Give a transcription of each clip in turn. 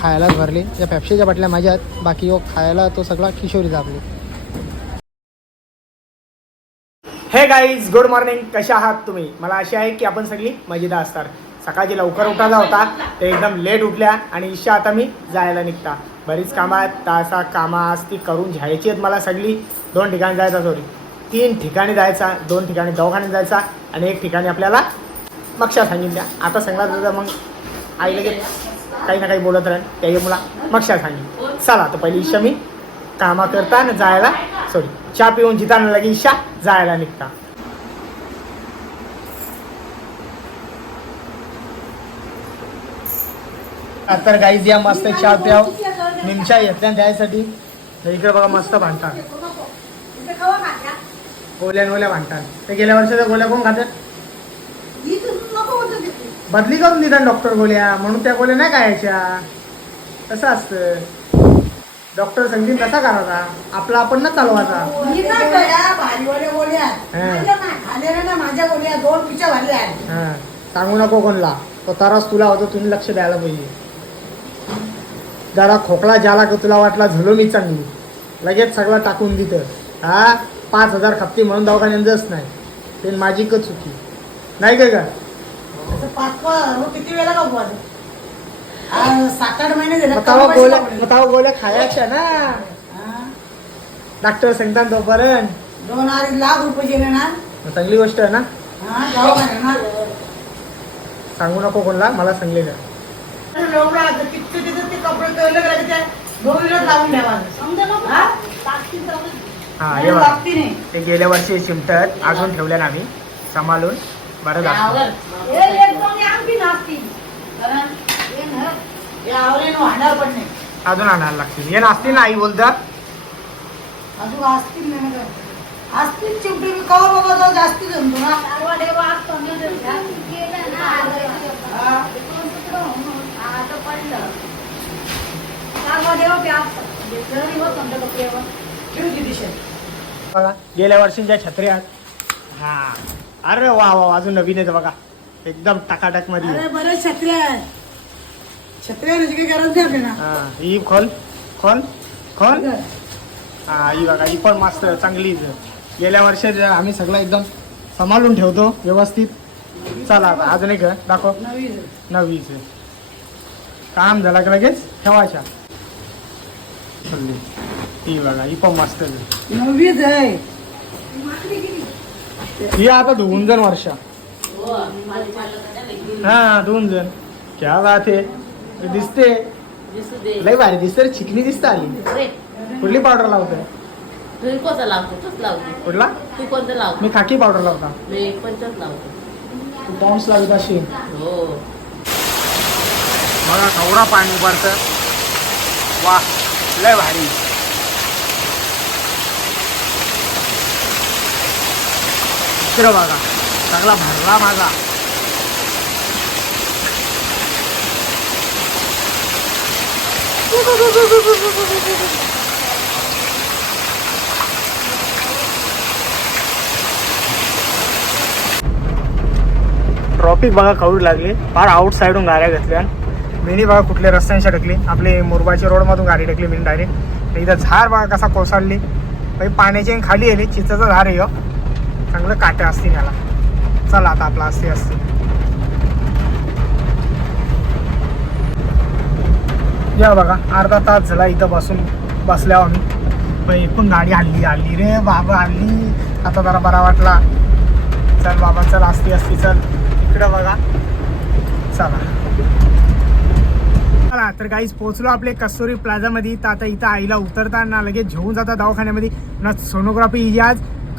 खायलाच भरली. त्या पेप्सीच्या बाटल्या माझ्या आहेत. बाकी हो खायला तो सगळा किशोरीचा आपली. हे गाईज गुड मॉर्निंग कशा आहात तुम्ही? मला अशी आहे की आपण सगळी मजेदा असतात. सकाळची लवकर उठायचा होता. ते एकदम लेट उठल्या आणि इच्छा आता मी जायला निघता. बरीच कामं आहेत. तासा कामं आज ती करून घ्यायची आहेत मला सगळी. दोन ठिकाणी जायचा सॉरी तीन ठिकाणी जायचा दोन ठिकाणी दवाखान्यात जायचा आणि एक ठिकाणी आपल्याला मक्षा सांगितल्या. आता सांगला तर मग. आई लगेच. काही ना काही बोलत राहील. त्याही मला. मक्षा सांगितली चला तर पहिली इच्छा मी. कामा करता आणि जायला सॉरी चहा पिऊन जिताना लगे इच्छा जायला निघता. तर गाईज या मस्त चहा प्याव. निमच्या येत्या द्यायसाठी तर इकडे बघा मस्त भांडतात. गोल्या गोल्या भांडतात. ते गेल्या वर्षाच्या गोल्या कोण खातात? बदली करून दिला डॉक्टर गोल्या म्हणून त्या गोल्या नाही खायच्या. कसं असतं? डॉक्टर सांगतील कसा करायचा? आपला आपण ना चालवायचा. माझ्या गोळ्या दोन पिच्या भरल्या आहेत. हा. सांगू नको कोणला. तो तरास तुला होतो तुम्ही लक्ष द्यायला पाहिजे. जरा खोकला ज्याला का तुला वाटला झालो मी चांगली. लगेच सगळं टाकून दितं हा? पाच हजार खपती म्हणून दवाखान्यात नाही. ते माझी क चुकी. नाही काय का पाच हो, किती वेळा का बुवा आ, सात आठ महिने झाले खायच्या ना. डॉक्टर सांगतात तोपर्यंत. दोन अडीच लाख रुपये गेले ना चांगली गोष्ट आहे ना. हा सांगू नको कोणला मला सांगलेलं ते कपडे? कळलं त्या लावून हा? ते गेल्या वर्षी चिमटत अजून ठेवल्या ना आम्ही. सांभाळून. बरं झालं अजून आणायला लागतील. हे नाचतील ना आई बोलतात अजून असतील. असतील चिमटे मी कवा बघा तो जास्ती जमतो ना. बघा गेल्या वर्षीच्या छत्र्या हा. अरे वा वा अजून नवीन येतं बघा. एकदम टाकाटकमध्ये अरे बरेच छत्र्या आहेत. छत्र्या काही गरज नाही आपल्याला. हा ही खोल खोल खोल. हा ही बघा ही पण मस्त चांगली आहे. गेल्या वर्षी आम्ही सगळं एकदम सांभाळून ठेवतो व्यवस्थित. चला आता अजून एक दाखव. नवीच काम झाला की लगेच? ठेवायच्या. ही बघा ही पण मस्त आहे. नववीच आहे. ही आता दोन जण वर्ष. हा दोन जण क्या बात आहे दिसते. लय भारी दिसते रे, चिकनी दिसते आली. कुठली पावडर लावते? तुम्ही कोणता लावतो? तूच लावतो. कुठला? तू कोणतं लावतो? मी खाकी पावडर लावता. मी पंचच लावतो. तू बॉम्ब्स लावत अशी हो. मला कवडा पाणी पडतं वा लय भारी. मित्र बघा. चांगला भरला माझा. ट्रॉफिक बघा कळू लागली. फार आउट साईडून गाड्या घेतल्या. मिनी बघा कुठल्या रस्त्यांशी अडकली आपले मुरबाची रोडमधून गाडी टाकली मिनी डायरेक्ट इथं झाड बघा कसा कोसळली. पाण्याची आणि खाली आली. चिचाचं झाड आहे चांगलं काट्या असतील याला. चला आता आपला असे असते या बघा अर्धा तास झाला इथं बसून बसल्यावर आम्ही. पण एकूण गाडी हल्ली हल्ली रे बाबा हल्ली आता जरा बरा वाटला. चल बाबा चल असती असती चल. इकडं बघा. चला. चला तर काहीच पोहोचलो आपले कस्तुरी प्लाझामध्ये तर आता इथं आईला उतरताना लगेच घेऊन जातात दवाखान्यामध्ये. ना सोनोग्राफी ही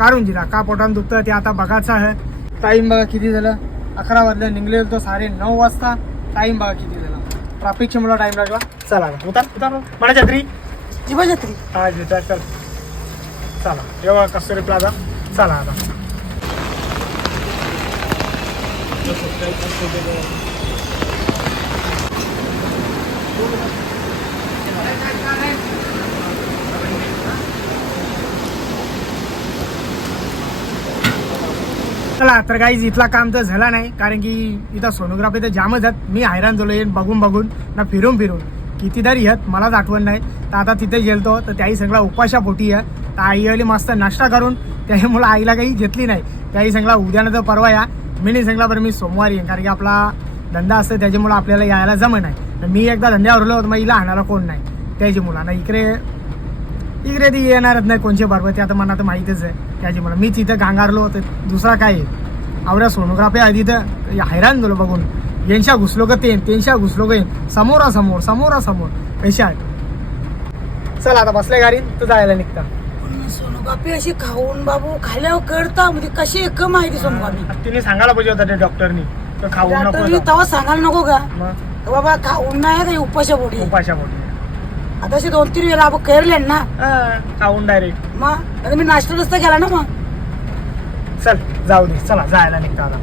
दिला. का पोटान दुखतं ते आता बघायचं आहे. टाईम बघा किती झालं? अकरा वाजले निघले तो साडे नऊ वाजता. टाईम बघा किती झाला. ट्रॅफिकच्या मुलं टाईम लागला चला. उतर उतर. मला छत्री. जीवछत्री हा जिथं चल. चला. जेव्हा कस्तुरी प्लाझा. चला आता. चला तर काहीच इथला काम तर झाला नाही कारण की इथं सोनोग्राफी तर जामच आहेत. मी हैराण झालो येईन बघून बघून. ना फिरून फिरून. कितीदा आहेत मलाच आठवण नाही. तर आता तिथे गेलतो तर त्याही सगळा उपाशा पोटी आहे. तर आई आली मस्त नाश्ता करून. त्यामुळे आईला काही घेतली नाही. त्याही सगळा उद्यानं तर परवा या. मी नाही सांगला बरं मी सोमवारी येईन कारण की आपला धंदा असतो त्याच्यामुळं आपल्याला यायला जमत नाही. तर मी एकदा धंद्यावर होतो मग हिला आणायला कोण नाही. त्याची मुलांना इकडे इकडे ती येणारच नाही कोणचे बरोबर ते आता मला तर माहीतच आहे. त्याच्यामुळे मीच इथं गांगारलो तर दुसरा काय आहे? आवड्या सोनोग्राफी आधी तर हैराण झालो बघून. यांच्या घुसलो का ते त्यांच्या घुसलो का येईन समोरासमोर समोरासमोर कशा आहेत? चल आता बसल्या गाडीत तर जायला निघता. पण सोनोग्राफी अशी खाऊन बाबू खाल्ल्यावर कळता म्हणजे कशी एक माहिती सोनोग्राफी? तिने सांगायला पाहिजे होतं ते डॉक्टरनी तर खाऊ डॉक्टरनी नको तेव्हा सांगायला नको का? बाबा खाऊन नाही काही उपाशा पोटी उपाशा पोटी आता असे दोन तीन वेळा आपण केरले ना. खाऊन डायरेक्ट मग आता मी नाश्ता नुसता केला ना मग चल जाऊ दे चला जायला निघता आता.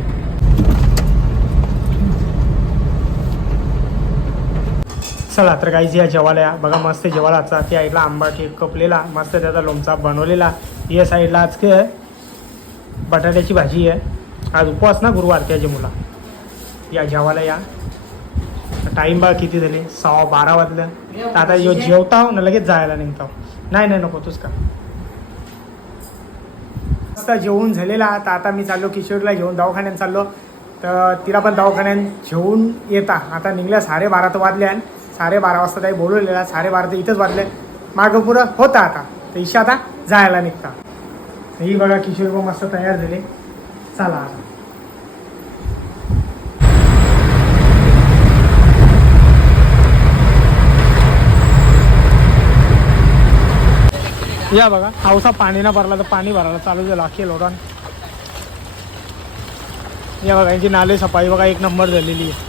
चला तर काही या जेवायला या. बघा मस्त जेवायलाचा त्या साईडला आंबा केक कपलेला. मस्त त्याचा लोणचा बनवलेला. या साईडला आज काय? बटाट्याची भाजी आहे. आज उपवास ना गुरुवार त्याच्या मुला या जेवायला या. टाईम बघा किती झाले? सहा बारा वाजलं. तर आता यो जेवता हो ना लगेच जायला निघता हो. नाही नाही नको तूच का आता जेवून झालेला. तर आता मी चाललो किशोरला घेऊन दवाखान्यात चाललो. तर तिला पण दवाखान्यात घेऊन येता. आता निघल्या साडेबारा तर वाजल्या साडेबारा वाजता काही बोलवलेला. साडेबारा तर इथंच वाजले. मागं पुरं होता आता. तर ईशा आता जायला निघता. ही बघा किशोर पण मस्त तयार झाले. चला या बघा पावसा पाणी ना भरला तर पाणी भरायला चालू झालं अख्खे लोटान या बघा यांची नाले सफाई बघा एक नंबर झालेली आहे.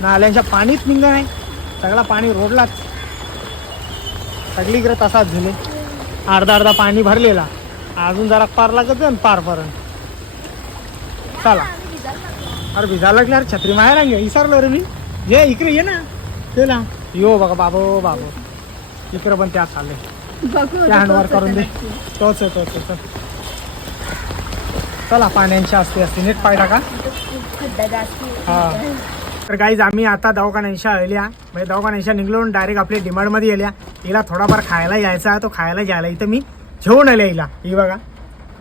नाल्यांच्या पाणीच निघलं नाही. सगळा पाणी रोडलाच. सगळीकडे तसाच झाले. अर्धा अर्धा पाणी भरलेला. अजून जरा पार लागत पार पर्यंत चला. अरे भिजायला लागले अरे छत्री माहेर नाही विसरलो रे मी. ये इकडे ये ना. ते ना यो बघा बाबो बाबो. इकडे पण त्या चालले हँडवर करून दे. तोच आहे तोच आहे. चल. पाण्यांची असते असते. नीट पाय टाका हा. तर काहीच आम्ही आता दवाखान्यांशी आलेल्या. म्हणजे दवाखान्यांशी निघलो डायरेक्ट आपल्या डिमांडमध्ये गेल्या हिला थोडाफार खायला यायचा तो खायला जायला इथं मी घेऊन आले हिला. ही बघा.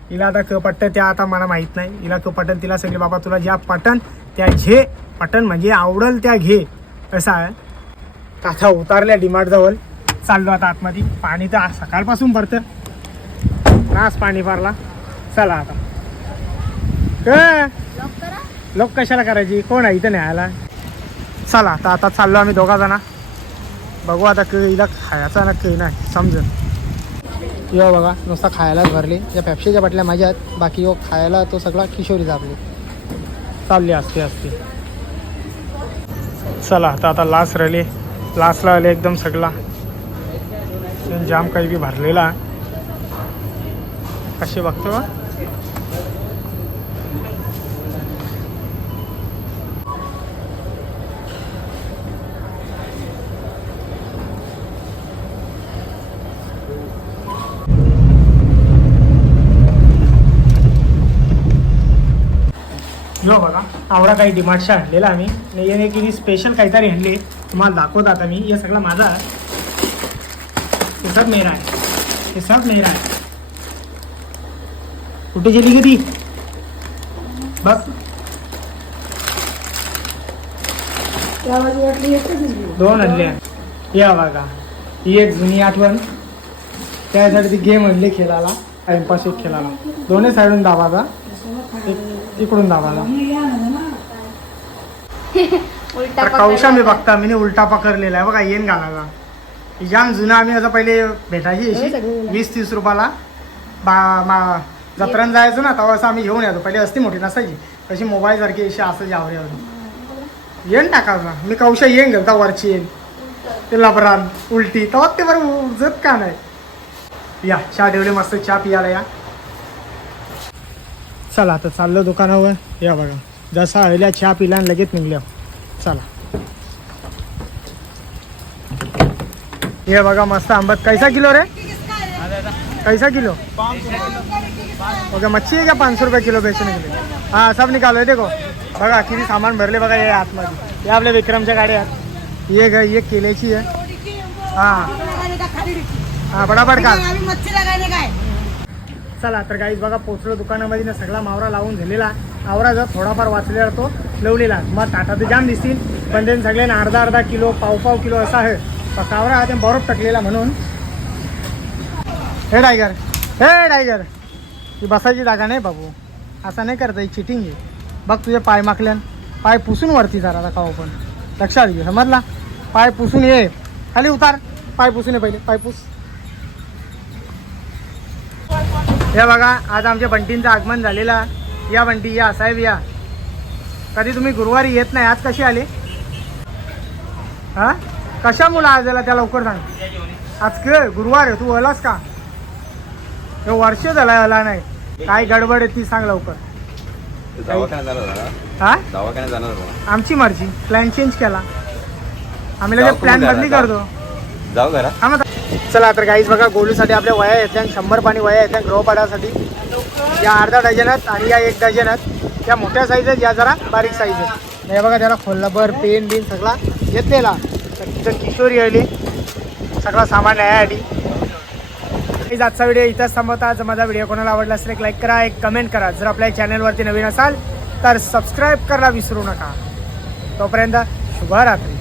हिला आता क पट्टन त्या आता मला माहीत नाही. हिला क पटन तिला सगळे बाबा तुला ज्या पटन त्या झे पटन म्हणजे आवडल त्या घे. असं आहे. आता उतारल्या डिमांडजवळ. चाललो आता आतमध्ये. पाणी तर आज सकाळपासून भरतं. नाच पाणी भरला. चला आता. लोक कशाला करायची? कोण आहे इथं न्यायला? चला तर आता चाललो आम्ही दोघा जणा. बघू आता क हिला खायचा ना काही नाही समजून. यो बघा नुसता खायलाच भरले. या पॅप्शीच्या बाटल्या माझ्या आहेत. बाकी यो खायला तो सगळा किशोरी आपली चालली असते असते. चला आता आता लास्ट राहिले. लासला आले एकदम सगळा. जाम काही बी भरलेला. कसे बघतो बा. यो बघा आवडा काही डिमांडच्या आणलेला आम्ही. आणि याने स्पेशल काहीतरी आणले. तुम्हाला दाखवत आता मी. हे सगळं माझा आहे हे। सब मेरा आहे हे सब मेरा आहे कुठे गेली कधी बघ दोन आणले या बघा ही एक जुनी आठवण त्यासाठी ती गेम आणली खेळायला टाइमपास एक खेळायला दोन्ही साईडून दाबाचा एक इकडून दाबाला तर कौशा मी बघता मी उलटा पकडलेला आहे. बघा येण घालायला. ही जाम जुना आम्ही आता पहिले भेटायची अशी. वीस तीस रुपयाला. बा मा जत्रान जायचो ना तेव्हा असं आम्ही घेऊन यायचो. पहिले असती मोठी नसायची. तशी मोबाईल सारखी अशी असं आवडी येण टाकायचा मी कौशा येण घालता वरची येण ते लबरान उलटी. तेव्हा ते बरं उजत का नाही? या चहा ठेवले मस्त चहा पियाला या. चला आता चाललो दुकानावर. या बघा. जसा आलेल्या चहा पिला आणि लगेच निघल्या. चला. हे बघा मस्त आंबट. कैसा किलो रे? कैसा किलो? ओके मच्छी है क्या? पाँच सौ रुपये किलो बेचने के लिए. सब निकालो ये देखो. बघा किती सामान भरले बघा हे आतमध्ये. हे आपल्या विक्रमच्या गाड्या आहेत ये ग ये केल्याची आहे. हा. हां बडाबड का चला तर काही बघा पोचलो दुकानामध्ये ना सगळा मावरा लावून झालेला. आवरा जर थोडाफार वाचलेला तो. लवलेला. मग ताटा तर जाम दिसतील. पण त्यांनी सगळ्यांना अर्धा अर्धा किलो पाव पाव किलो असा आहे. कावरा हा ते बरोबर टाकलेला म्हणून. हे टायगर हे टायगर ही बसायची जागा नाही बाबू. असं नाही करता ही चिटिंग आहे. बघ तुझे पाय माखल्यान पाय पुसून वरती जरा आता खाऊ पण लक्षात घे समजला? पाय पुसून ये. खाली उतार. पाय पुसून ये पहिले. पाय पुस. हे बघा आज आमच्या बंटींचं आगमन झालेला. या बंटी या साहेब या. कधी तुम्ही गुरुवारी येत नाही आज कशी आले? हां? कशामुळे आज याला त्या लवकर सांग आज के गुरुवार आहे तू आलास का? हे वर्ष झाला आला नाही. काय गडबड आहे ती सांग लवकर. हा? आमची मर्जी. प्लॅन चेंज केला. आम्ही लगेच प्लॅन बदली करतो. जाऊ. घरा हा मग चला तर काहीच बघा गोलूसाठी आपल्या वया येत्या शंभर पाणी वया येत्या गृहपाठासाठी. या अर्धा डझन आहेत आणि या एक डझन आहेत. त्या मोठ्या साईज आहेत या जरा बारीक साईज आहेत. हे बघा त्याला खोल्लाभर पेन बिन सगळा घेतलेला तर तिथं किशोरी आली. सगळं सामान आहे प्लीज आजचा व्हिडिओ इथंच थांबवता. जर माझा व्हिडिओ कोणाला आवडला असेल एक लाईक करा एक कमेंट करा. जर आपल्या चॅनलवरती नवीन असाल तर सबस्क्राईब करायला विसरू नका. तोपर्यंत शुभरात्री.